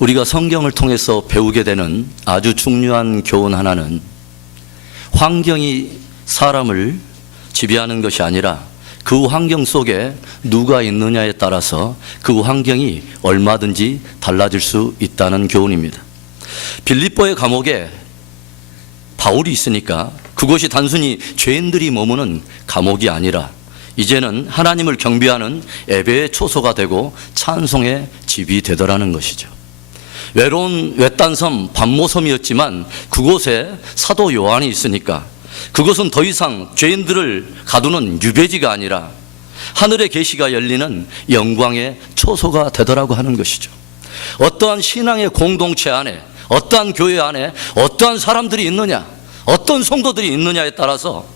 우리가 성경을 통해서 배우게 되는 아주 중요한 교훈 하나는 환경이 사람을 지배하는 것이 아니라 그 환경 속에 누가 있느냐에 따라서 그 환경이 얼마든지 달라질 수 있다는 교훈입니다. 빌립보의 감옥에 바울이 있으니까 그곳이 단순히 죄인들이 머무는 감옥이 아니라 이제는 하나님을 경배하는 예배의 초소가 되고 찬송의 집이 되더라는 것이죠. 외로운 외딴섬 반모섬이었지만 그곳에 사도 요한이 있으니까 그것은 더 이상 죄인들을 가두는 유배지가 아니라 하늘의 계시가 열리는 영광의 초소가 되더라고 하는 것이죠. 어떠한 신앙의 공동체 안에, 어떠한 교회 안에 어떠한 사람들이 있느냐, 어떤 성도들이 있느냐에 따라서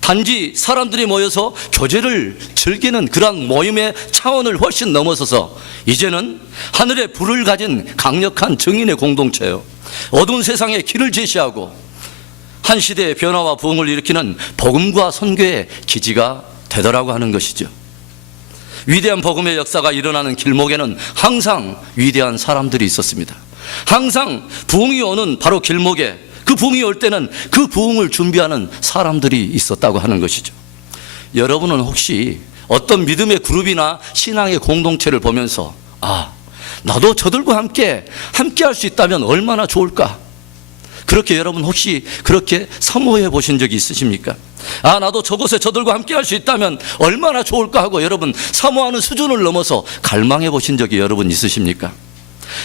단지 사람들이 모여서 교제를 즐기는 그런 모임의 차원을 훨씬 넘어서서 이제는 하늘의 불을 가진 강력한 증인의 공동체요, 어두운 세상에 길을 제시하고 한 시대의 변화와 부흥을 일으키는 복음과 선교의 기지가 되더라고 하는 것이죠. 위대한 복음의 역사가 일어나는 길목에는 항상 위대한 사람들이 있었습니다. 항상 부흥이 오는 바로 길목에 그 부흥이 올 때는 그 부흥을 준비하는 사람들이 있었다고 하는 것이죠. 여러분은 혹시 어떤 믿음의 그룹이나 신앙의 공동체를 보면서 나도 저들과 함께 할 수 있다면 얼마나 좋을까? 그렇게 여러분 혹시 그렇게 사모해 보신 적이 있으십니까? 나도 저곳에 저들과 함께 할 수 있다면 얼마나 좋을까 하고 여러분 사모하는 수준을 넘어서 갈망해 보신 적이 여러분 있으십니까?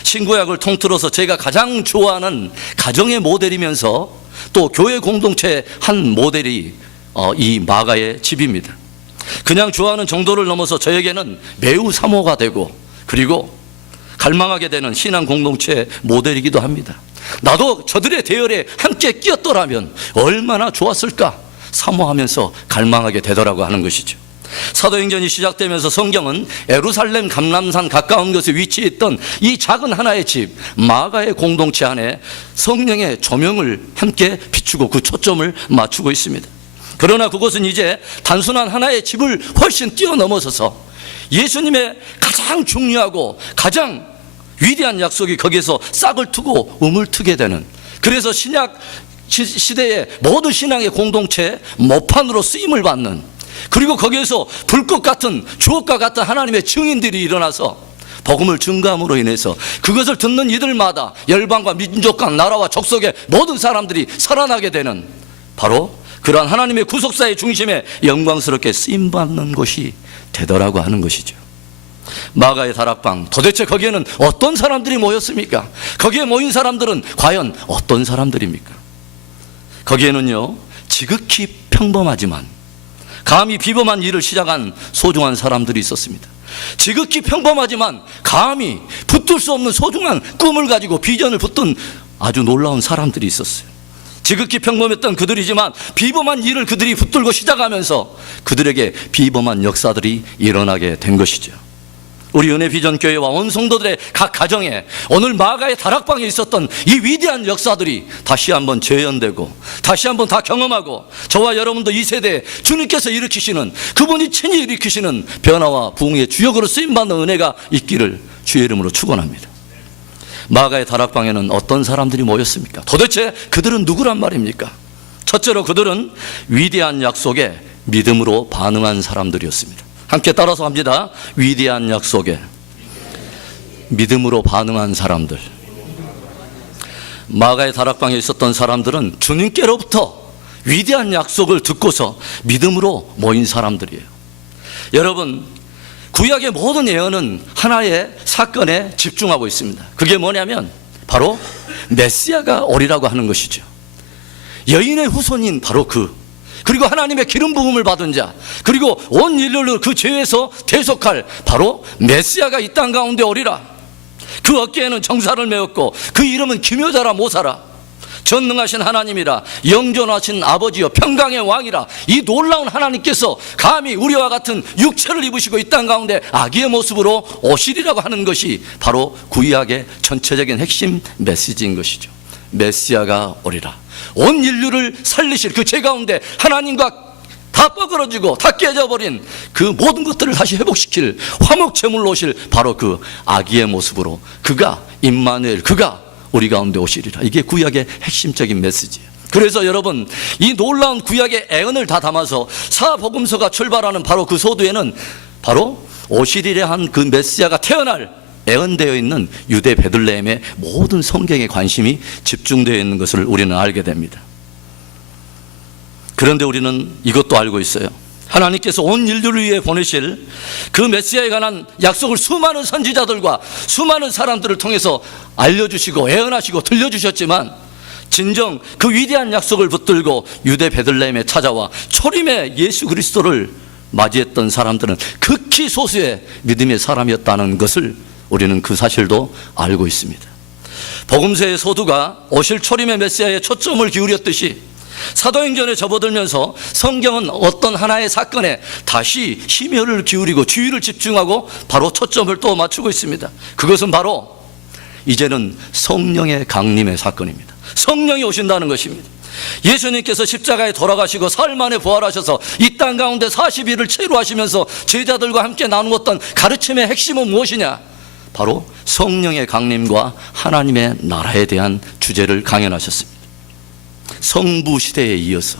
신구약을 통틀어서 제가 가장 좋아하는 가정의 모델이면서 또 교회 공동체의 한 모델이 이 마가의 집입니다. 그냥 좋아하는 정도를 넘어서 저에게는 매우 사모가 되고 그리고 갈망하게 되는 신앙 공동체의 모델이기도 합니다. 나도 저들의 대열에 함께 끼었더라면 얼마나 좋았을까 사모하면서 갈망하게 되더라고 하는 것이죠. 사도행전이 시작되면서 성경은 예루살렘 감람산 가까운 곳에 위치해 있던 이 작은 하나의 집 마가의 공동체 안에 성령의 조명을 함께 비추고 그 초점을 맞추고 있습니다. 그러나 그것은 이제 단순한 하나의 집을 훨씬 뛰어넘어서서 예수님의 가장 중요하고 가장 위대한 약속이 거기에서 싹을 트고 음을 트게 되는, 그래서 신약 시대의 모든 신앙의 공동체의 모판으로 쓰임을 받는, 그리고 거기에서 불꽃 같은 주옥과 같은 하나님의 증인들이 일어나서 복음을 증거함으로 인해서 그것을 듣는 이들마다 열방과 민족과 나라와 족속의 모든 사람들이 살아나게 되는 바로 그러한 하나님의 구속사의 중심에 영광스럽게 쓰임받는 곳이 되더라고 하는 것이죠. 마가의 다락방, 도대체 거기에는 어떤 사람들이 모였습니까? 거기에 모인 사람들은 과연 어떤 사람들입니까? 거기에는요, 지극히 평범하지만 감히 비범한 일을 시작한 소중한 사람들이 있었습니다. 지극히 평범하지만 감히 붙들 수 없는 소중한 꿈을 가지고 비전을 붙든 아주 놀라운 사람들이 있었어요. 지극히 평범했던 그들이지만 비범한 일을 그들이 붙들고 시작하면서 그들에게 비범한 역사들이 일어나게 된 것이죠. 우리 은혜비전교회와 온 성도들의 각 가정에 오늘 마가의 다락방에 있었던 이 위대한 역사들이 다시 한번 재현되고 다시 한번 다 경험하고 저와 여러분도 이 세대에 주님께서 일으키시는, 그분이 친히 일으키시는 변화와 부흥의 주역으로 쓰임받는 은혜가 있기를 주의 이름으로 축원합니다. 마가의 다락방에는 어떤 사람들이 모였습니까? 도대체 그들은 누구란 말입니까? 첫째로 그들은 위대한 약속에 믿음으로 반응한 사람들이었습니다. 함께 따라서 합니다. 위대한 약속에 믿음으로 반응한 사람들. 마가의 다락방에 있었던 사람들은 주님께로부터 위대한 약속을 듣고서 믿음으로 모인 사람들이에요. 여러분, 구약의 모든 예언은 하나의 사건에 집중하고 있습니다. 그게 뭐냐면 바로 메시아가 오리라고 하는 것이죠. 여인의 후손인 바로 그리고 하나님의 기름 부음을 받은 자, 그리고 온 인류를 그 죄에서 대속할 바로 메시아가 이 땅 가운데 오리라. 그 어깨에는 정사를 메었고 그 이름은 기묘자라 모사라, 전능하신 하나님이라, 영존하신 아버지여, 평강의 왕이라. 이 놀라운 하나님께서 감히 우리와 같은 육체를 입으시고 이 땅 가운데 아기의 모습으로 오시리라고 하는 것이 바로 구약의 전체적인 핵심 메시지인 것이죠. 메시아가 오리라. 온 인류를 살리실 그 죄 가운데 하나님과 다 뻐그러지고 다 깨져버린 그 모든 것들을 다시 회복시킬 화목제물로 오실 바로 그 아기의 모습으로 그가 임마누엘, 그가 우리 가운데 오시리라. 이게 구약의 핵심적인 메시지예요. 그래서 여러분, 이 놀라운 구약의 애언을 다 담아서 사복음서가 출발하는 바로 그 소두에는 바로 오시리라 한 그 메시아가 태어날 애언되어 있는 유대 베들레헴의 모든 성경의 관심이 집중되어 있는 것을 우리는 알게 됩니다. 그런데 우리는 이것도 알고 있어요. 하나님께서 온 인류를 위해 보내실 그 메시아에 관한 약속을 수많은 선지자들과 수많은 사람들을 통해서 알려주시고 애언하시고 들려주셨지만, 진정 그 위대한 약속을 붙들고 유대 베들레헴에 찾아와 초림의 예수 그리스도를 맞이했던 사람들은 극히 소수의 믿음의 사람이었다는 것을 우리는 그 사실도 알고 있습니다. 복음서의 소두가 오실 초림의 메시아에 초점을 기울였듯이 사도행전에 접어들면서 성경은 어떤 하나의 사건에 다시 심혈을 기울이고 주의를 집중하고 바로 초점을 또 맞추고 있습니다. 그것은 바로 이제는 성령의 강림의 사건입니다. 성령이 오신다는 것입니다. 예수님께서 십자가에 돌아가시고 사흘 만에 부활하셔서 이 땅 가운데 40일을 체류하시면서 제자들과 함께 나누었던 가르침의 핵심은 무엇이냐? 바로 성령의 강림과 하나님의 나라에 대한 주제를 강연하셨습니다. 성부 시대에 이어서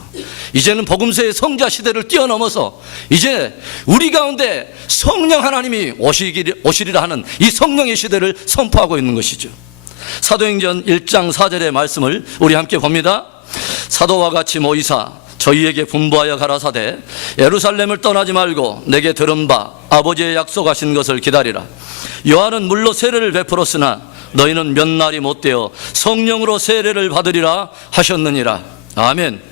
이제는 복음서의 성자 시대를 뛰어넘어서 이제 우리 가운데 성령 하나님이 오시리라 하는 이 성령의 시대를 선포하고 있는 것이죠. 사도행전 1장 4절의 말씀을 우리 함께 봅니다. 사도와 같이 모이사 저희에게 분부하여 가라사대 예루살렘을 떠나지 말고 내게 들은 바 아버지의 약속하신 것을 기다리라. 요한은 물로 세례를 베풀었으나 너희는 몇 날이 못되어 성령으로 세례를 받으리라 하셨느니라. 아멘.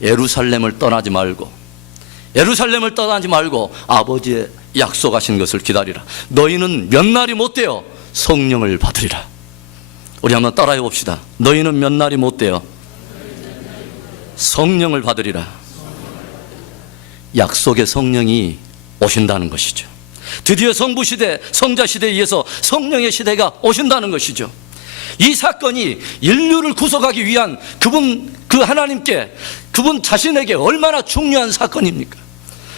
예루살렘을 떠나지 말고 아버지의 약속하신 것을 기다리라. 너희는 몇 날이 못되어 성령을 받으리라. 우리 한번 따라해 봅시다. 너희는 몇 날이 못되어 성령을 받으리라. 약속의 성령이 오신다는 것이죠. 드디어 성부시대, 성자시대에 의해서 성령의 시대가 오신다는 것이죠. 이 사건이 인류를 구속하기 위한 그 하나님께, 그분 자신에게 얼마나 중요한 사건입니까?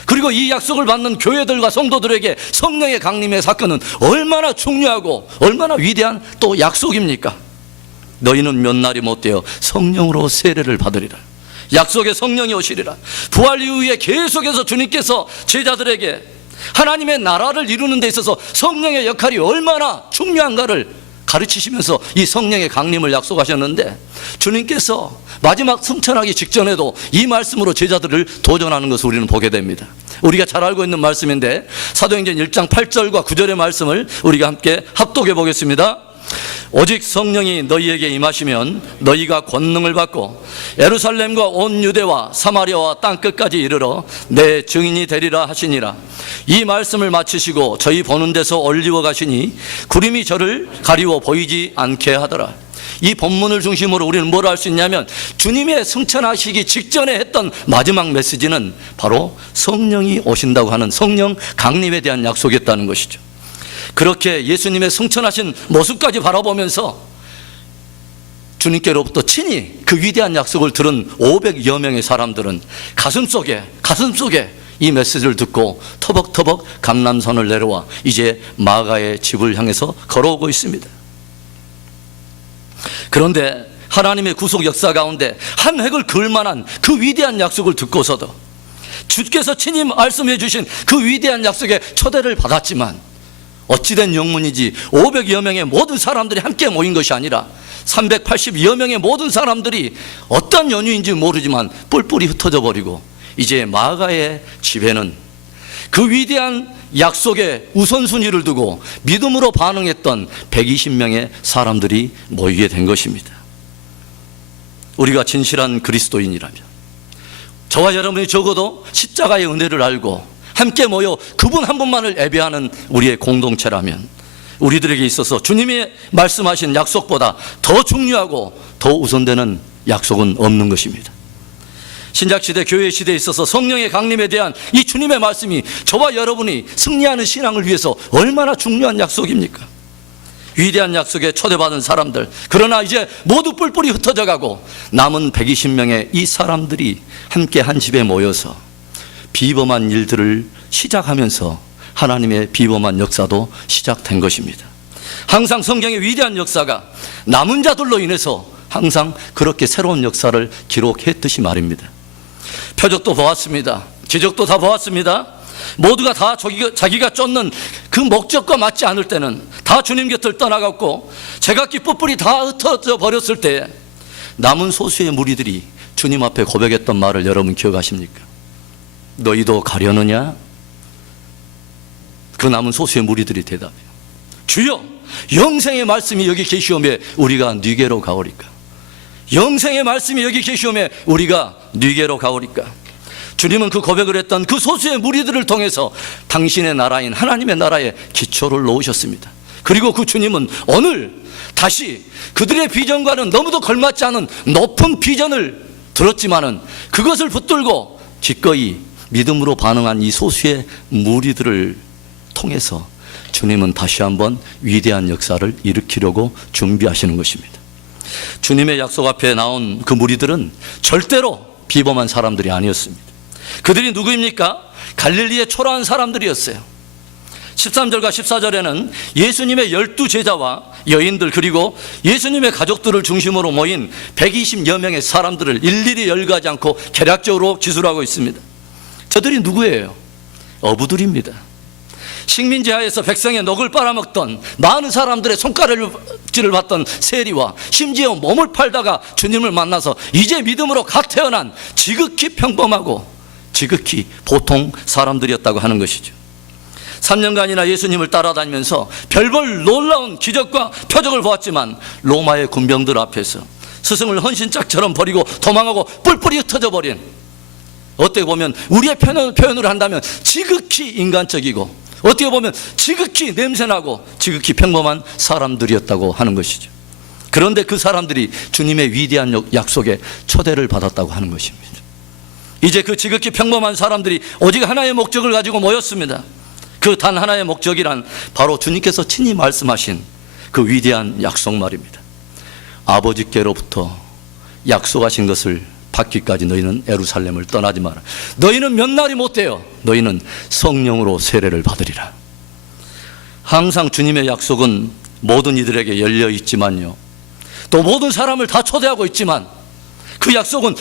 그리고 이 약속을 받는 교회들과 성도들에게 성령의 강림의 사건은 얼마나 중요하고 얼마나 위대한 또 약속입니까? 너희는 몇 날이 못되어 성령으로 세례를 받으리라. 약속의 성령이 오시리라. 부활 이후에 계속해서 주님께서 제자들에게 하나님의 나라를 이루는 데 있어서 성령의 역할이 얼마나 중요한가를 가르치시면서 이 성령의 강림을 약속하셨는데, 주님께서 마지막 승천하기 직전에도 이 말씀으로 제자들을 도전하는 것을 우리는 보게 됩니다. 우리가 잘 알고 있는 말씀인데 사도행전 1장 8절과 9절의 말씀을 우리가 함께 합독해 보겠습니다. 오직 성령이 너희에게 임하시면 너희가 권능을 받고 예루살렘과 온 유대와 사마리아와 땅끝까지 이르러 내 증인이 되리라 하시니라. 이 말씀을 마치시고 저희 보는 데서 올리워 가시니 구름이 저를 가리워 보이지 않게 하더라. 이 본문을 중심으로 우리는 뭘 알 수 있냐면, 주님의 승천하시기 직전에 했던 마지막 메시지는 바로 성령이 오신다고 하는 성령 강림에 대한 약속이었다는 것이죠. 그렇게 예수님의 승천하신 모습까지 바라보면서 주님께로부터 친히 그 위대한 약속을 들은 500여 명의 사람들은 가슴속에 이 메시지를 듣고 터벅터벅 감람산을 내려와 이제 마가의 집을 향해서 걸어오고 있습니다. 그런데 하나님의 구속 역사 가운데 한 획을 그을 만한 그 위대한 약속을 듣고서도 주께서 친히 말씀해 주신 그 위대한 약속에 초대를 받았지만 어찌된 영문이지 500여 명의 모든 사람들이 함께 모인 것이 아니라 380여 명의 모든 사람들이 어떤 연유인지 모르지만 뿔뿔이 흩어져 버리고 이제 마가의 집에는 그 위대한 약속의 우선순위를 두고 믿음으로 반응했던 120명의 사람들이 모이게 된 것입니다. 우리가 진실한 그리스도인이라면, 저와 여러분이 적어도 십자가의 은혜를 알고 함께 모여 그분 한 분만을 예배하는 우리의 공동체라면, 우리들에게 있어서 주님이 말씀하신 약속보다 더 중요하고 더 우선되는 약속은 없는 것입니다. 신약시대 교회 시대에 있어서 성령의 강림에 대한 이 주님의 말씀이 저와 여러분이 승리하는 신앙을 위해서 얼마나 중요한 약속입니까? 위대한 약속에 초대받은 사람들, 그러나 이제 모두 뿔뿔이 흩어져 가고 남은 120명의 이 사람들이 함께 한 집에 모여서 비범한 일들을 시작하면서 하나님의 비범한 역사도 시작된 것입니다. 항상 성경의 위대한 역사가 남은 자들로 인해서 항상 그렇게 새로운 역사를 기록했듯이 말입니다. 표적도 보았습니다. 기적도 다 보았습니다. 모두가 다 자기가 쫓는 그 목적과 맞지 않을 때는 다 주님 곁을 떠나갔고 제각기 뿔뿔이 다 흩어져 버렸을 때 남은 소수의 무리들이 주님 앞에 고백했던 말을 여러분 기억하십니까? 너희도 가려느냐? 그 남은 소수의 무리들이 대답해요. 주여, 영생의 말씀이 여기 계시오매 우리가 네게로 가오리까? 영생의 말씀이 여기 계시오매 우리가 네게로 가오리까? 주님은 그 고백을 했던 그 소수의 무리들을 통해서 당신의 나라인 하나님의 나라에 기초를 놓으셨습니다. 그리고 그 주님은 오늘 다시 그들의 비전과는 너무도 걸맞지 않은 높은 비전을 들었지만은 그것을 붙들고 기꺼이 믿음으로 반응한 이 소수의 무리들을 통해서 주님은 다시 한번 위대한 역사를 일으키려고 준비하시는 것입니다. 주님의 약속 앞에 나온 그 무리들은 절대로 비범한 사람들이 아니었습니다. 그들이 누구입니까? 갈릴리의 초라한 사람들이었어요. 13절과 14절에는 예수님의 12제자와 여인들 그리고 예수님의 가족들을 중심으로 모인 120여 명의 사람들을 일일이 열거하지 않고 개략적으로 기술하고 있습니다. 저들이 누구예요? 어부들입니다. 식민지하에서 백성의 녹을 빨아먹던 많은 사람들의 손가락질을 받던 세리와 심지어 몸을 팔다가 주님을 만나서 이제 믿음으로 갓 태어난 지극히 평범하고 지극히 보통 사람들이었다고 하는 것이죠. 3년간이나 예수님을 따라다니면서 별별 놀라운 기적과 표적을 보았지만 로마의 군병들 앞에서 스승을 헌신짝처럼 버리고 도망하고 뿔뿔이 흩어져 버린, 어떻게 보면 우리의 표현을 한다면 지극히 인간적이고 어떻게 보면 지극히 냄새나고 지극히 평범한 사람들이었다고 하는 것이죠. 그런데 그 사람들이 주님의 위대한 약속에 초대를 받았다고 하는 것입니다. 이제 그 지극히 평범한 사람들이 오직 하나의 목적을 가지고 모였습니다. 그 단 하나의 목적이란 바로 주님께서 친히 말씀하신 그 위대한 약속 말입니다. 아버지께로부터 약속하신 것을 받기까지 너희는 예루살렘을 떠나지 마라. 너희는 몇 날이 못 돼요. 너희는 성령으로 세례를 받으리라. 항상 주님의 약속은 모든 이들에게 열려 있지만요, 또 모든 사람을 다 초대하고 있지만 그 약속은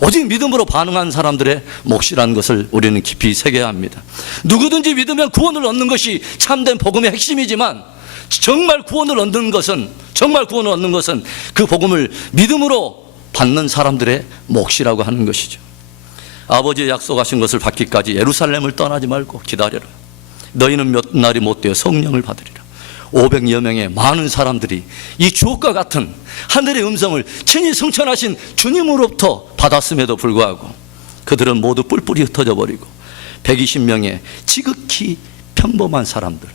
오직 믿음으로 반응한 사람들의 몫이라는 것을 우리는 깊이 새겨야 합니다. 누구든지 믿으면 구원을 얻는 것이 참된 복음의 핵심이지만 정말 구원을 얻는 것은 그 복음을 믿음으로 받는 사람들의 몫이라고 하는 것이죠. 아버지의 약속하신 것을 받기까지 예루살렘을 떠나지 말고 기다려라. 너희는 몇 날이 못 되어 성령을 받으리라. 500여 명의 많은 사람들이 이 주옥과 같은 하늘의 음성을 친히 성천하신 주님으로부터 받았음에도 불구하고 그들은 모두 뿔뿔이 흩어져 버리고 120명의 지극히 평범한 사람들,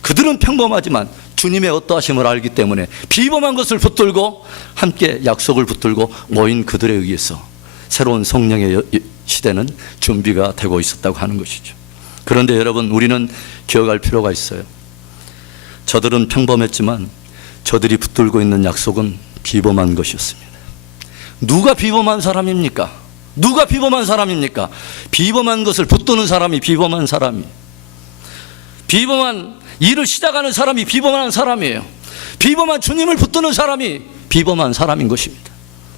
그들은 평범하지만 주님의 어떠하심을 알기 때문에 비범한 것을 붙들고 함께 약속을 붙들고 모인 그들에 의해서 새로운 성령의 시대는 준비가 되고 있었다고 하는 것이죠. 그런데 여러분, 우리는 기억할 필요가 있어요. 저들은 평범했지만 저들이 붙들고 있는 약속은 비범한 것이었습니다. 누가 비범한 사람입니까? 누가 비범한 사람입니까? 비범한 것을 붙드는 사람이 비범한 사람이, 비범한 일을 시작하는 사람이 비범한 사람이에요. 비범한 주님을 붙드는 사람이 비범한 사람인 것입니다.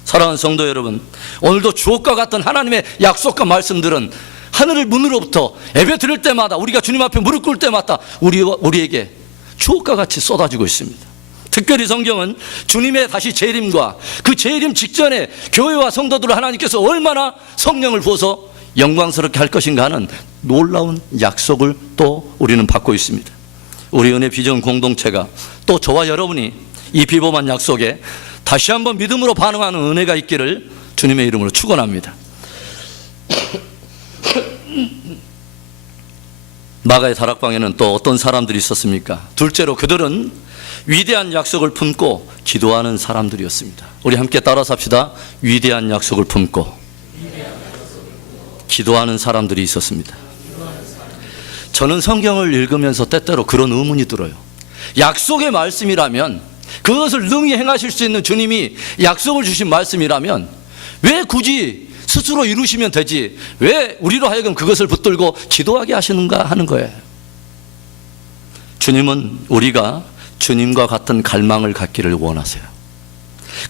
사랑하는 성도 여러분, 오늘도 주옥과 같은 하나님의 약속과 말씀들은 하늘을 문으로부터 예배 드릴 때마다, 우리가 주님 앞에 무릎 꿇을 때마다 우리에게 주옥과 같이 쏟아지고 있습니다. 특별히 성경은 주님의 다시 재림과 그 재림 직전에 교회와 성도들을 하나님께서 얼마나 성령을 부어서 영광스럽게 할 것인가 하는 놀라운 약속을 또 우리는 받고 있습니다. 우리 은혜 비전 공동체가 또 저와 여러분이 이 비범한 약속에 다시 한번 믿음으로 반응하는 은혜가 있기를 주님의 이름으로 축원합니다. 마가의 다락방에는 또 어떤 사람들이 있었습니까? 둘째로 그들은 위대한 약속을 품고 기도하는 사람들이었습니다. 우리 함께 따라서 합시다. 위대한 약속을 품고 기도하는 사람들이 있었습니다. 저는 성경을 읽으면서 때때로 그런 의문이 들어요. 약속의 말씀이라면, 그것을 능히 행하실 수 있는 주님이 약속을 주신 말씀이라면 왜 굳이 스스로 이루시면 되지 왜 우리로 하여금 그것을 붙들고 기도하게 하시는가 하는 거예요. 주님은 우리가 주님과 같은 갈망을 갖기를 원하세요.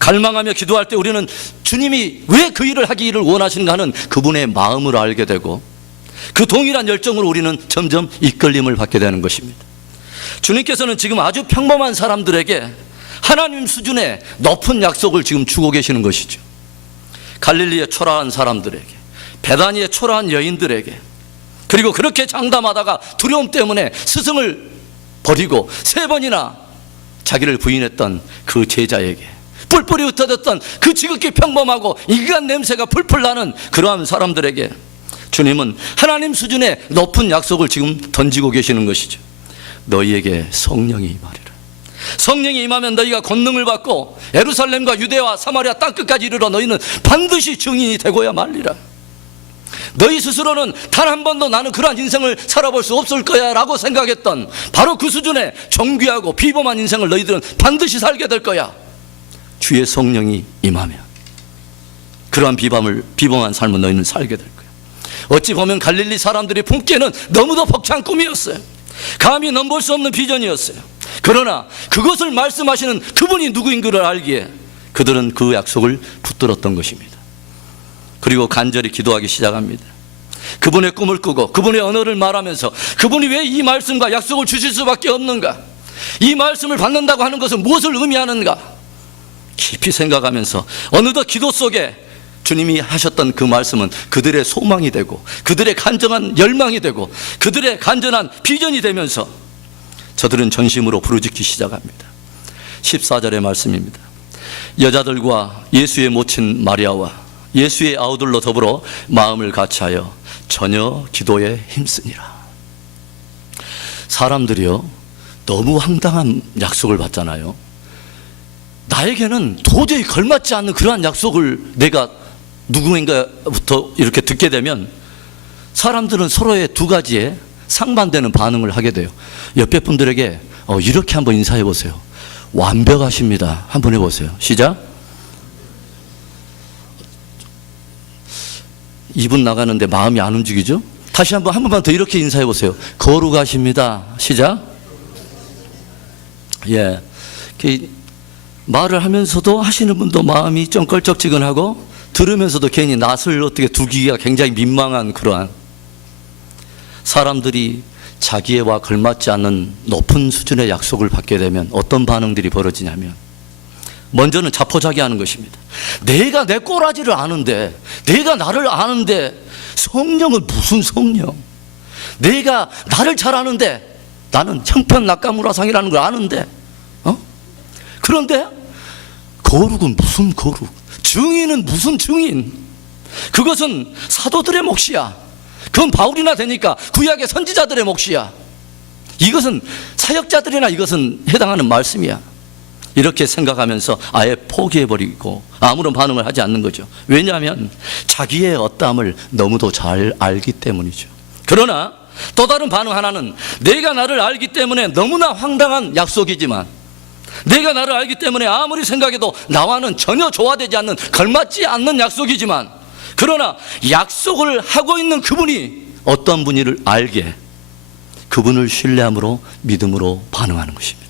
갈망하며 기도할 때 우리는 주님이 왜 그 일을 하기를 원하시는가 하는 그분의 마음을 알게 되고 그 동일한 열정으로 우리는 점점 이끌림을 받게 되는 것입니다. 주님께서는 지금 아주 평범한 사람들에게 하나님 수준의 높은 약속을 지금 주고 계시는 것이죠. 갈릴리의 초라한 사람들에게, 베다니의 초라한 여인들에게, 그리고 그렇게 장담하다가 두려움 때문에 스승을 버리고 3번이나 자기를 부인했던 그 제자에게, 뿔뿔이 흩어졌던 그 지극히 평범하고 인간 냄새가 풀풀 나는 그러한 사람들에게 주님은 하나님 수준의 높은 약속을 지금 던지고 계시는 것이죠. 너희에게 성령이 임하리라. 성령이 임하면 너희가 권능을 받고 예루살렘과 유대와 사마리아 땅끝까지 이르러 너희는 반드시 증인이 되고야 말리라. 너희 스스로는 단 한 번도 나는 그러한 인생을 살아볼 수 없을 거야 라고 생각했던 바로 그 수준의 존귀하고 비범한 인생을 너희들은 반드시 살게 될 거야. 주의 성령이 임하면 그러한 비범한 삶을 너희는 살게 될 거야. 어찌 보면 갈릴리 사람들이 품기에는 너무도 벅찬 꿈이었어요. 감히 넘볼 수 없는 비전이었어요. 그러나 그것을 말씀하시는 그분이 누구인 걸 알기에 그들은 그 약속을 붙들었던 것입니다. 그리고 간절히 기도하기 시작합니다. 그분의 꿈을 꾸고 그분의 언어를 말하면서 그분이 왜 이 말씀과 약속을 주실 수밖에 없는가, 이 말씀을 받는다고 하는 것은 무엇을 의미하는가 깊이 생각하면서 어느덧 기도 속에 주님이 하셨던 그 말씀은 그들의 소망이 되고 그들의 간절한 열망이 되고 그들의 간절한 비전이 되면서 저들은 전심으로 부르짖기 시작합니다. 14절의 말씀입니다. 여자들과 예수의 모친 마리아와 예수의 아우들로 더불어 마음을 같이하여 전혀 기도에 힘쓰니라. 사람들이요, 너무 황당한 약속을 받잖아요. 나에게는 도저히 걸맞지 않는 그러한 약속을 내가 누구인가부터 이렇게 듣게 되면 사람들은 서로의 두 가지에 상반되는 반응을 하게 돼요. 옆에 분들에게 이렇게 한번 인사해 보세요. 완벽하십니다. 한번 해보세요. 시작. 이분 나가는데 마음이 안 움직이죠? 다시 한 번만 더 이렇게 인사해 보세요. 거룩하십니다. 시작. 예, 말을 하면서도 하시는 분도 마음이 좀 껄쩍지근하고 들으면서도 괜히 낯을 어떻게 두기가 굉장히 민망한 그러한, 사람들이 자기애와 걸맞지 않는 높은 수준의 약속을 받게 되면 어떤 반응들이 벌어지냐면 먼저는 자포자기하는 것입니다. 내가 내 꼬라지를 아는데, 내가 나를 아는데 성령은 무슨 성령, 내가 나를 잘 아는데, 나는 형편 낙가무라상이라는 걸 아는데 그런데 거룩은 무슨 거룩, 증인은 무슨 증인, 그것은 사도들의 몫이야, 그건 바울이나 되니까 구약의 선지자들의 몫이야, 이것은 사역자들이나 이것은 해당하는 말씀이야, 이렇게 생각하면서 아예 포기해버리고 아무런 반응을 하지 않는 거죠. 왜냐하면 자기의 어떠함을 너무도 잘 알기 때문이죠. 그러나 또 다른 반응 하나는 내가 나를 알기 때문에 너무나 황당한 약속이지만, 내가 나를 알기 때문에 아무리 생각해도 나와는 전혀 조화되지 않는, 걸맞지 않는 약속이지만, 그러나 약속을 하고 있는 그분이 어떤 분이를 알게 그분을 신뢰함으로 믿음으로 반응하는 것입니다.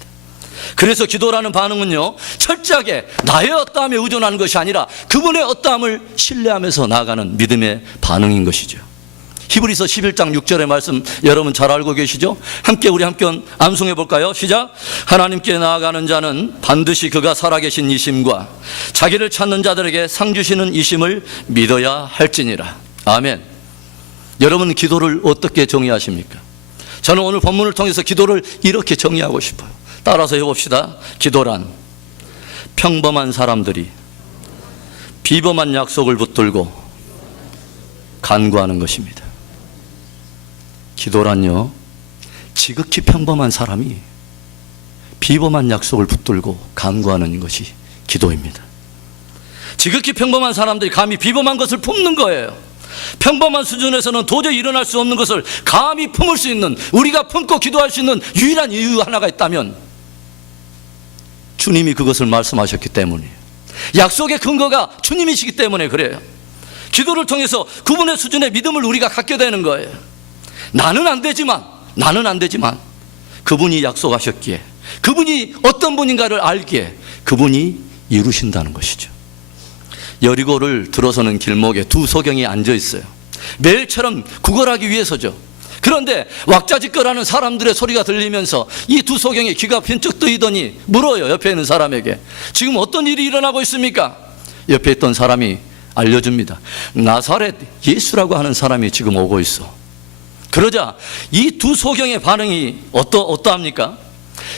그래서 기도라는 반응은요, 철저하게 나의 어떠함에 의존하는 것이 아니라 그분의 어떠함을 신뢰하면서 나아가는 믿음의 반응인 것이죠. 히브리서 11장 6절의 말씀 여러분 잘 알고 계시죠? 우리 함께 암송해 볼까요? 시작. 하나님께 나아가는 자는 반드시 그가 살아계신 이심과 자기를 찾는 자들에게 상 주시는 이심을 믿어야 할지니라. 아멘. 여러분 기도를 어떻게 정의하십니까? 저는 오늘 본문을 통해서 기도를 이렇게 정의하고 싶어요. 따라서 해봅시다. 기도란 평범한 사람들이 비범한 약속을 붙들고 간구하는 것입니다. 기도란요, 지극히 평범한 사람이 비범한 약속을 붙들고 간구하는 것이 기도입니다. 지극히 평범한 사람들이 감히 비범한 것을 품는 거예요. 평범한 수준에서는 도저히 일어날 수 없는 것을 감히 품을 수 있는, 우리가 품고 기도할 수 있는 유일한 이유 하나가 있다면 주님이 그것을 말씀하셨기 때문이에요. 약속의 근거가 주님이시기 때문에 그래요. 기도를 통해서 그분의 수준의 믿음을 우리가 갖게 되는 거예요. 나는 안 되지만 그분이 약속하셨기에, 그분이 어떤 분인가를 알기에 그분이 이루신다는 것이죠. 여리고를 들어서는 길목에 두 소경이 앉아 있어요. 매일처럼 구걸하기 위해서죠. 그런데 왁자지껄하는 사람들의 소리가 들리면서 이 두 소경이 귀가 번쩍 뜨이더니 물어요, 옆에 있는 사람에게. 지금 어떤 일이 일어나고 있습니까? 옆에 있던 사람이 알려줍니다. 나사렛 예수라고 하는 사람이 지금 오고 있어. 그러자 이 두 소경의 반응이 어떠합니까?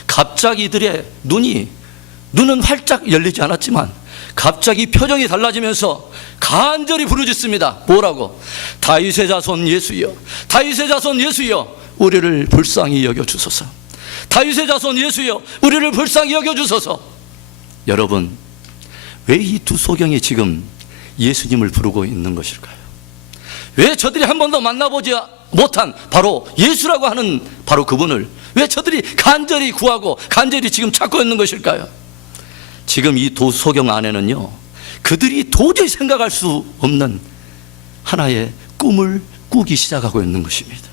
갑자기 이들의 눈은 활짝 열리지 않았지만 갑자기 표정이 달라지면서 간절히 부르짖습니다. 뭐라고? 다윗의 자손 예수여, 다윗의 자손 예수여, 우리를 불쌍히 여겨주소서. 다윗의 자손 예수여, 우리를 불쌍히 여겨주소서. 여러분, 왜 이 두 소경이 지금 예수님을 부르고 있는 것일까요? 왜 저들이 한 번도 만나보지 못한 바로 예수라고 하는 바로 그분을 왜 저들이 간절히 구하고 간절히 지금 찾고 있는 것일까요? 지금 이 두 소경 안에는요, 그들이 도저히 생각할 수 없는 하나의 꿈을 꾸기 시작하고 있는 것입니다.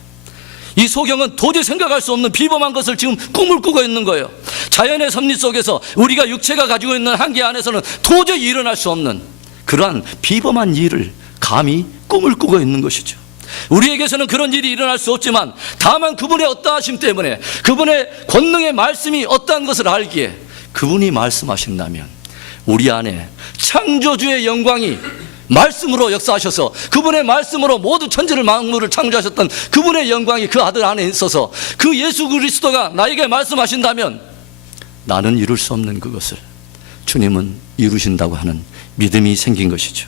이 소경은 도저히 생각할 수 없는 비범한 것을 지금 꿈을 꾸고 있는 거예요. 자연의 섭리 속에서 우리가 육체가 가지고 있는 한계 안에서는 도저히 일어날 수 없는 그러한 비범한 일을 감히 꿈을 꾸고 있는 것이죠. 우리에게서는 그런 일이 일어날 수 없지만 다만 그분의 어떠하심 때문에, 그분의 권능의 말씀이 어떠한 것을 알기에 그분이 말씀하신다면 우리 안에 창조주의 영광이 말씀으로 역사하셔서 그분의 말씀으로 모두 천지를 만물을 창조하셨던 그분의 영광이 그 아들 안에 있어서 그 예수 그리스도가 나에게 말씀하신다면 나는 이룰 수 없는 그것을 주님은 이루신다고 하는 믿음이 생긴 것이죠.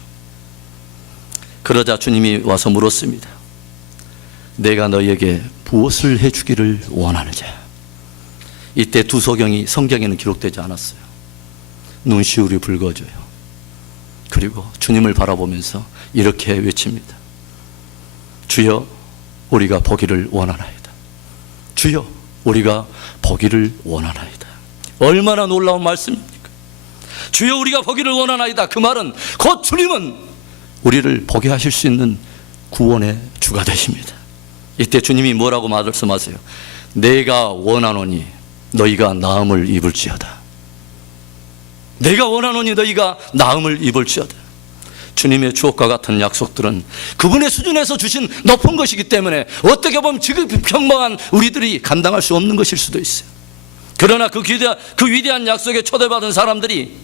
그러자 주님이 와서 물었습니다. 내가 너희에게 무엇을 해주기를 원하느냐? 이때 두 소경이 성경에는 기록되지 않았어요. 눈시울이 붉어져요. 그리고 주님을 바라보면서 이렇게 외칩니다. 주여, 우리가 보기를 원하나이다. 주여, 우리가 보기를 원하나이다. 얼마나 놀라운 말씀입니까? 주여, 우리가 보기를 원하나이다. 그 말은 곧 주님은 우리를 보게 하실 수 있는 구원의 주가 되십니다. 이때 주님이 뭐라고 말씀하세요? 내가 원하노니 너희가 나음을 입을지어다. 내가 원하노니 너희가 나음을 입을지어다. 주님의 주옥과 같은 약속들은 그분의 수준에서 주신 높은 것이기 때문에 어떻게 보면 지금 평범한 우리들이 감당할 수 없는 것일 수도 있어요. 그러나 그 위대한 약속에 초대받은 사람들이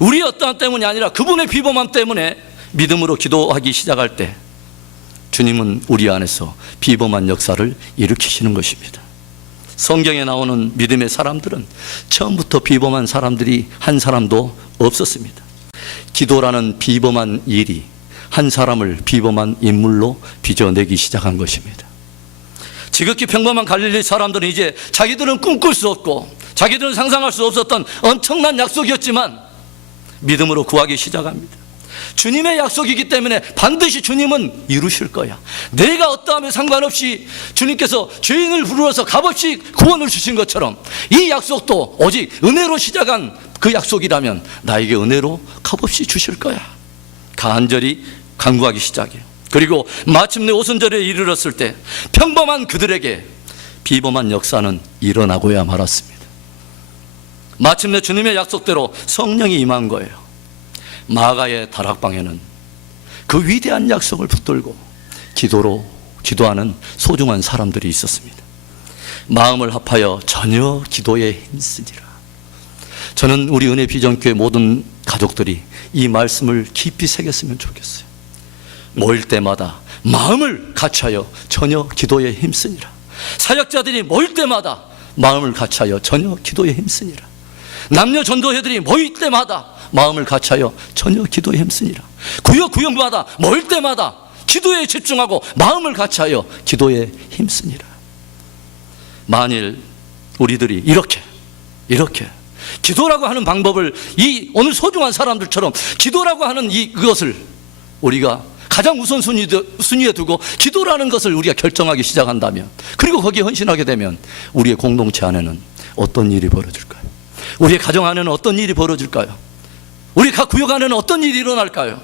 우리의 어떠함 때문이 아니라 그분의 비범함 때문에 믿음으로 기도하기 시작할 때 주님은 우리 안에서 비범한 역사를 일으키시는 것입니다. 성경에 나오는 믿음의 사람들은 처음부터 비범한 사람들이 한 사람도 없었습니다. 기도라는 비범한 일이 한 사람을 비범한 인물로 빚어내기 시작한 것입니다. 지극히 평범한 갈릴리 사람들은 이제 자기들은 꿈꿀 수 없고 자기들은 상상할 수 없었던 엄청난 약속이었지만 믿음으로 구하기 시작합니다. 주님의 약속이기 때문에 반드시 주님은 이루실 거야. 내가 어떠하면 상관없이 주님께서 죄인을 부르어서 값없이 구원을 주신 것처럼 이 약속도 오직 은혜로 시작한 그 약속이라면 나에게 은혜로 값없이 주실 거야. 간절히 간구하기 시작해요. 그리고 마침내 오순절에 이르렀을 때 평범한 그들에게 비범한 역사는 일어나고야 말았습니다. 마침내 주님의 약속대로 성령이 임한 거예요. 마가의 다락방에는 그 위대한 약속을 붙들고 기도하는 소중한 사람들이 있었습니다. 마음을 합하여 전혀 기도에 힘쓰니라. 저는 우리 은혜 비전교회 모든 가족들이 이 말씀을 깊이 새겼으면 좋겠어요. 모일 때마다 마음을 같이하여 전혀 기도에 힘쓰니라. 사역자들이 모일 때마다 마음을 같이하여 전혀 기도에 힘쓰니라. 남녀 전도회들이 모일 때마다 마음을 같이하여 전혀 기도에 힘쓰니라. 구역마다 모일 때마다 기도에 집중하고 마음을 같이하여 기도에 힘쓰니라. 만일 우리들이 이렇게 기도라고 하는 방법을 이 오늘 소중한 사람들처럼 기도라고 하는 그것을 우리가 가장 우선순위에 두고 기도라는 것을 우리가 결정하기 시작한다면, 그리고 거기에 헌신하게 되면 우리의 공동체 안에는 어떤 일이 벌어질까요? 우리의 가정 안에는 어떤 일이 벌어질까요? 우리 각 구역 안에는 어떤 일이 일어날까요?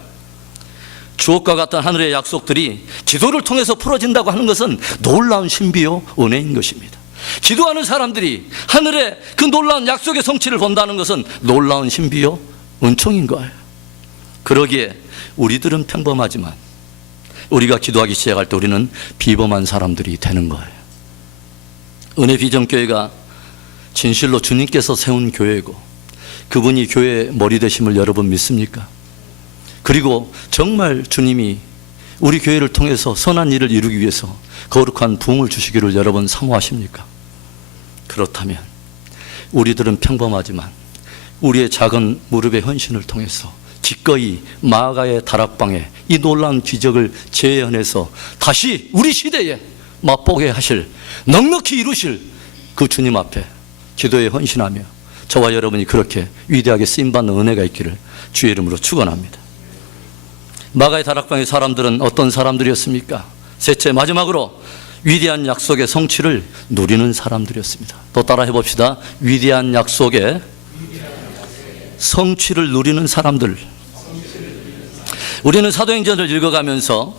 주옥과 같은 하늘의 약속들이 기도를 통해서 풀어진다고 하는 것은 놀라운 신비요 은혜인 것입니다. 기도하는 사람들이 하늘의 그 놀라운 약속의 성취를 본다는 것은 놀라운 신비요 은총인 거예요. 그러기에 우리들은 평범하지만 우리가 기도하기 시작할 때 우리는 비범한 사람들이 되는 거예요. 은혜 비전교회가 진실로 주님께서 세운 교회고 그분이 교회의 머리 되심을 여러분 믿습니까? 그리고 정말 주님이 우리 교회를 통해서 선한 일을 이루기 위해서 거룩한 부흥을 주시기를 여러분 사모하십니까? 그렇다면 우리들은 평범하지만 우리의 작은 무릎의 헌신을 통해서 기꺼이 마가의 다락방에 이 놀라운 기적을 재현해서 다시 우리 시대에 맛보게 하실, 넉넉히 이루실 그 주님 앞에 기도에 헌신하며 저와 여러분이 그렇게 위대하게 쓰임받는 은혜가 있기를 주의 이름으로 축원합니다. 마가의 다락방의 사람들은 어떤 사람들이었습니까? 셋째, 마지막으로 위대한 약속의 성취를 누리는 사람들이었습니다. 또 따라 해봅시다. 위대한 약속의 성취를 누리는 사람들. 우리는 사도행전을 읽어가면서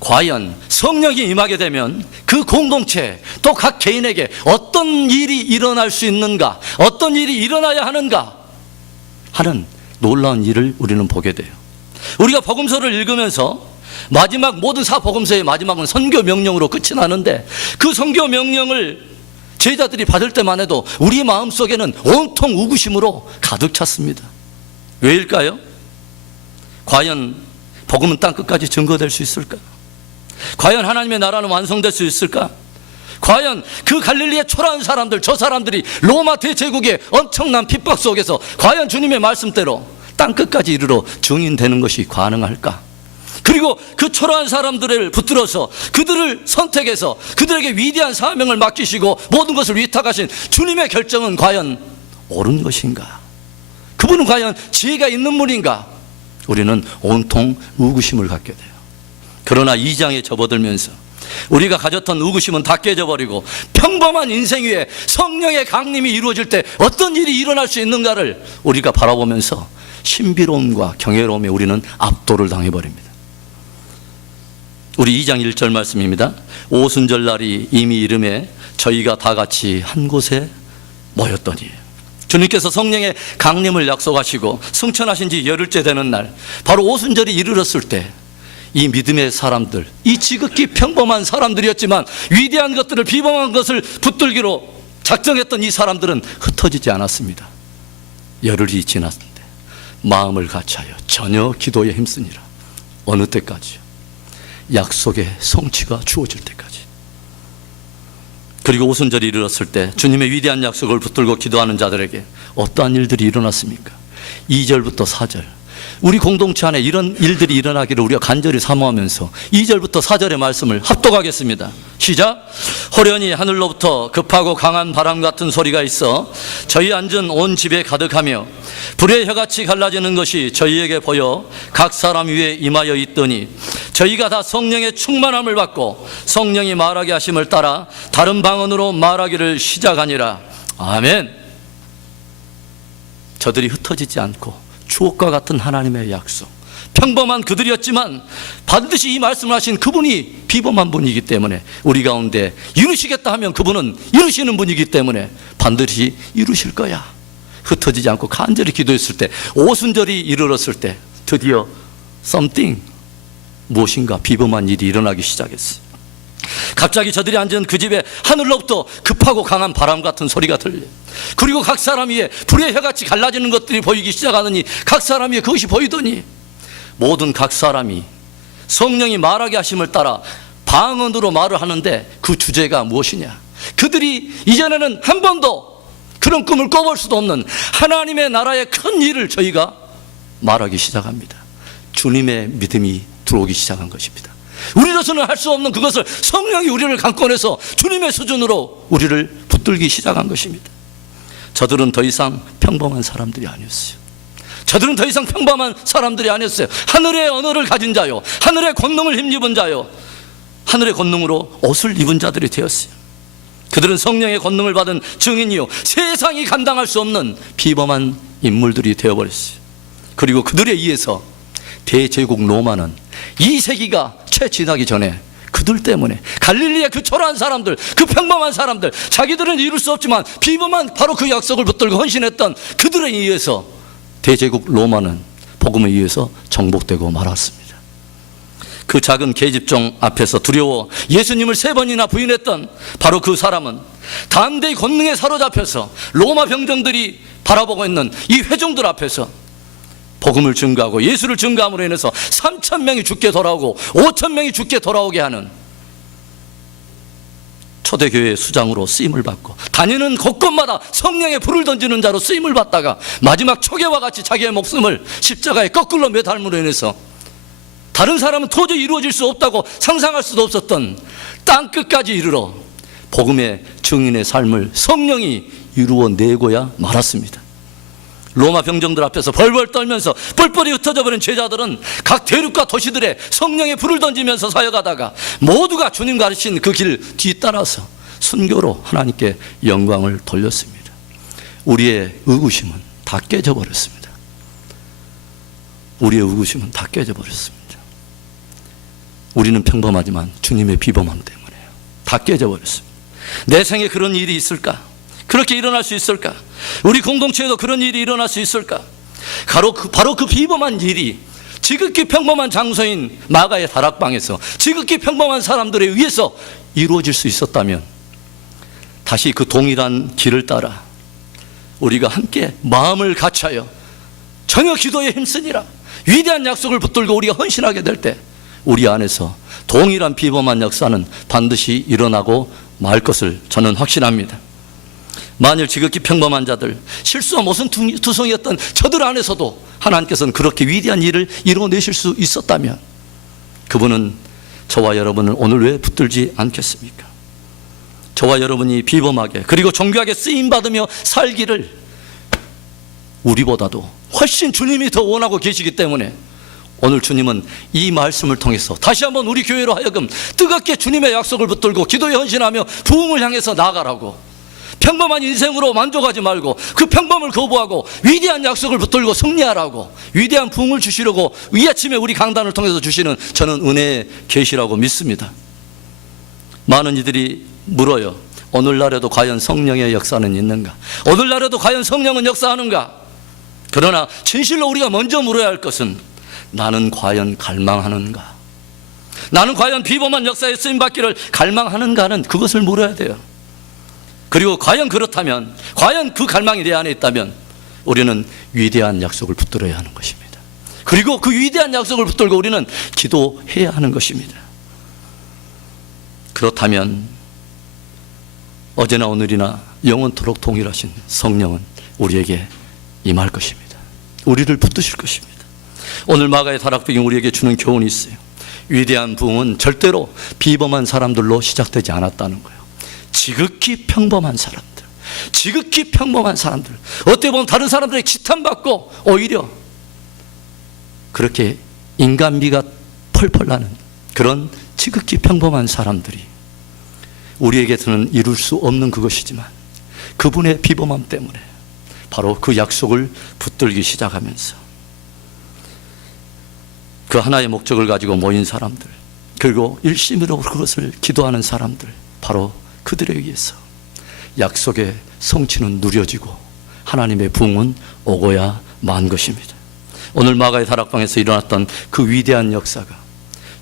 과연 성령이 임하게 되면 그 공동체 또 각 개인에게 어떤 일이 일어날 수 있는가, 어떤 일이 일어나야 하는가 하는 놀라운 일을 우리는 보게 돼요. 우리가 복음서를 읽으면서 마지막 모든 사복음서의 마지막은 선교 명령으로 끝이 나는데 그 선교 명령을 제자들이 받을 때만 해도 우리 마음속에는 온통 우구심으로 가득 찼습니다. 왜일까요? 과연 복음은 땅끝까지 증거될 수 있을까? 과연 하나님의 나라는 완성될 수 있을까? 과연 그 갈릴리의 초라한 사람들, 저 사람들이 로마 대제국의 엄청난 핍박 속에서 과연 주님의 말씀대로 땅끝까지 이르러 증인되는 것이 가능할까? 그리고 그 초라한 사람들을 붙들어서 그들을 선택해서 그들에게 위대한 사명을 맡기시고 모든 것을 위탁하신 주님의 결정은 과연 옳은 것인가? 그분은 과연 지혜가 있는 분인가? 우리는 온통 우구심을 갖게 돼요. 그러나 2장에 접어들면서 우리가 가졌던 우구심은 다 깨져버리고 평범한 인생 위에 성령의 강림이 이루어질 때 어떤 일이 일어날 수 있는가를 우리가 바라보면서 신비로움과 경외로움에 우리는 압도를 당해버립니다. 우리 2장 1절 말씀입니다. 오순절날이 이미 이름에 저희가 다 같이 한 곳에 모였더니, 주님께서 성령의 강림을 약속하시고 승천하신 지 열흘째 되는 날, 바로 오순절이 이르렀을 때 이 믿음의 사람들, 이 지극히 평범한 사람들이었지만 위대한 것들을, 비범한 것을 붙들기로 작정했던 이 사람들은 흩어지지 않았습니다. 열흘이 지났는데 마음을 같이하여 전혀 기도에 힘쓰니라. 어느 때까지요? 약속의 성취가 주어질 때까지. 그리고 오순절이 이르렀을 때 주님의 위대한 약속을 붙들고 기도하는 자들에게 어떠한 일들이 일어났습니까? 2절부터 4절, 우리 공동체 안에 이런 일들이 일어나기를 우리가 간절히 사모하면서 2절부터 4절의 말씀을 합독하겠습니다. 시작. 호련히 하늘로부터 급하고 강한 바람 같은 소리가 있어 저희 앉은 온 집에 가득하며 불의 혀같이 갈라지는 것이 저희에게 보여 각 사람 위에 임하여 있더니 저희가 다 성령의 충만함을 받고 성령이 말하게 하심을 따라 다른 방언으로 말하기를 시작하니라. 아멘. 저들이 흩어지지 않고 주옥과 같은 하나님의 약속, 평범한 그들이었지만 반드시 이 말씀을 하신 그분이 비범한 분이기 때문에 우리 가운데 이루시겠다 하면 그분은 이루시는 분이기 때문에 반드시 이루실 거야. 흩어지지 않고 간절히 기도했을 때, 오순절이 이르렀을 때 드디어 something, 무엇인가 비범한 일이 일어나기 시작했어요. 갑자기 저들이 앉은 그 집에 하늘로부터 급하고 강한 바람 같은 소리가 들려요. 그리고 각 사람 위에 불의 혀같이 갈라지는 것들이 보이기 시작하더니 각 사람 위에 그것이 보이더니 모든 각 사람이 성령이 말하게 하심을 따라 방언으로 말을 하는데 그 주제가 무엇이냐? 그들이 이전에는 한 번도 그런 꿈을 꿔볼 수도 없는 하나님의 나라의 큰 일을 저희가 말하기 시작합니다. 주님의 믿음이 들어오기 시작한 것입니다. 우리로서는 할 수 없는 그것을 성령이 우리를 강권해서 주님의 수준으로 우리를 붙들기 시작한 것입니다. 저들은 더 이상 평범한 사람들이 아니었어요. 저들은 더 이상 평범한 사람들이 아니었어요. 하늘의 언어를 가진 자요, 하늘의 권능을 힘입은 자요, 하늘의 권능으로 옷을 입은 자들이 되었어요. 그들은 성령의 권능을 받은 증인이요, 세상이 감당할 수 없는 비범한 인물들이 되어버렸어요. 그리고 그들에 의해서 대제국 로마는 이 세기가 채 지나기 전에 그들 때문에 갈릴리의 그 초라한 사람들, 그 평범한 사람들, 자기들은 이룰 수 없지만 비범한 바로 그 약속을 붙들고 헌신했던 그들에 의해서 대제국 로마는 복음에 의해서 정복되고 말았습니다. 그 작은 계집종 앞에서 두려워 예수님을 3번이나 부인했던 바로 그 사람은 담대히 권능에 사로잡혀서 로마 병정들이 바라보고 있는 이 회중들 앞에서 복음을 증거하고 예수를 증거함으로 인해서 3,000명이 죽게 돌아오고 5,000명이 죽게 돌아오게 하는 초대교회의 수장으로 쓰임을 받고 다니는 곳곳마다 성령의 불을 던지는 자로 쓰임을 받다가 마지막 초계와 같이 자기의 목숨을 십자가에 거꾸로 매달음으로 인해서 다른 사람은 도저히 이루어질 수 없다고 상상할 수도 없었던 땅끝까지 이르러 복음의 증인의 삶을 성령이 이루어내고야 말았습니다. 로마 병정들 앞에서 벌벌 떨면서 뿔뿔이 흩어져 버린 제자들은 각 대륙과 도시들에 성령의 불을 던지면서 사역하다가 모두가 주님 가르친 그 길 뒤따라서 순교로 하나님께 영광을 돌렸습니다. 우리의 의구심은 다 깨져버렸습니다. 우리의 의구심은 다 깨져버렸습니다. 우리는 평범하지만 주님의 비범함 때문에요. 다 깨져버렸습니다. 내 생에 그런 일이 있을까? 그렇게 일어날 수 있을까? 우리 공동체에도 그런 일이 일어날 수 있을까? 바로 그 비범한 일이 지극히 평범한 장소인 마가의 다락방에서 지극히 평범한 사람들에 의해서 이루어질 수 있었다면 다시 그 동일한 길을 따라 우리가 함께 마음을 같이하여 전혀 기도에 힘쓰니라 위대한 약속을 붙들고 우리가 헌신하게 될 때 우리 안에서 동일한 비범한 역사는 반드시 일어나고 말 것을 저는 확신합니다. 만일 지극히 평범한 자들, 실수와 모순투성이었던 저들 안에서도 하나님께서는 그렇게 위대한 일을 이루어내실 수 있었다면 그분은 저와 여러분을 오늘 왜 붙들지 않겠습니까? 저와 여러분이 비범하게 그리고 존귀하게 쓰임받으며 살기를 우리보다도 훨씬 주님이 더 원하고 계시기 때문에 오늘 주님은 이 말씀을 통해서 다시 한번 우리 교회로 하여금 뜨겁게 주님의 약속을 붙들고 기도에 헌신하며 부흥을 향해서 나아가라고, 평범한 인생으로 만족하지 말고 그 평범을 거부하고 위대한 약속을 붙들고 승리하라고, 위대한 부흥을 주시려고 이 아침에 우리 강단을 통해서 주시는 저는 은혜의 계시라고 믿습니다. 많은 이들이 물어요. 오늘날에도 과연 성령의 역사는 있는가? 오늘날에도 과연 성령은 역사하는가? 그러나 진실로 우리가 먼저 물어야 할 것은 나는 과연 갈망하는가? 나는 과연 비범한 역사에 쓰임받기를 갈망하는가는 그것을 물어야 돼요. 그리고 과연 그렇다면, 과연 그 갈망이 내 안에 있다면 우리는 위대한 약속을 붙들어야 하는 것입니다. 그리고 그 위대한 약속을 붙들고 우리는 기도해야 하는 것입니다. 그렇다면 어제나 오늘이나 영원토록 동일하신 성령은 우리에게 임할 것입니다. 우리를 붙드실 것입니다. 오늘 마가의 다락방이 우리에게 주는 교훈이 있어요. 위대한 부흥은 절대로 비범한 사람들로 시작되지 않았다는 거예요. 지극히 평범한 사람들, 지극히 평범한 사람들, 어떻게 보면 다른 사람들에게 지탄받고 오히려 그렇게 인간미가 펄펄 나는 그런 지극히 평범한 사람들이 우리에게서는 이룰 수 없는 그것이지만 그분의 비범함 때문에 바로 그 약속을 붙들기 시작하면서 그 하나의 목적을 가지고 모인 사람들, 그리고 일심으로 그것을 기도하는 사람들, 바로 그들에 의해서 약속의 성취는 누려지고 하나님의 부흥은 오고야 만 것입니다. 오늘 마가의 다락방에서 일어났던 그 위대한 역사가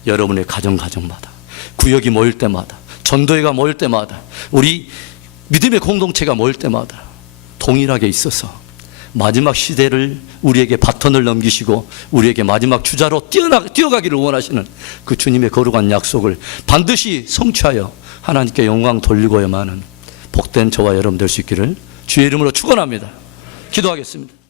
여러분의 가정마다, 구역이 모일 때마다, 전도회가 모일 때마다, 우리 믿음의 공동체가 모일 때마다 동일하게 있어서 마지막 시대를 우리에게 바톤을 넘기시고 우리에게 마지막 주자로 뛰어가기를 원하시는 그 주님의 거룩한 약속을 반드시 성취하여 하나님께 영광 돌리고야만 하는 복된 저와 여러분 될 수 있기를 주의 이름으로 축원합니다. 기도하겠습니다.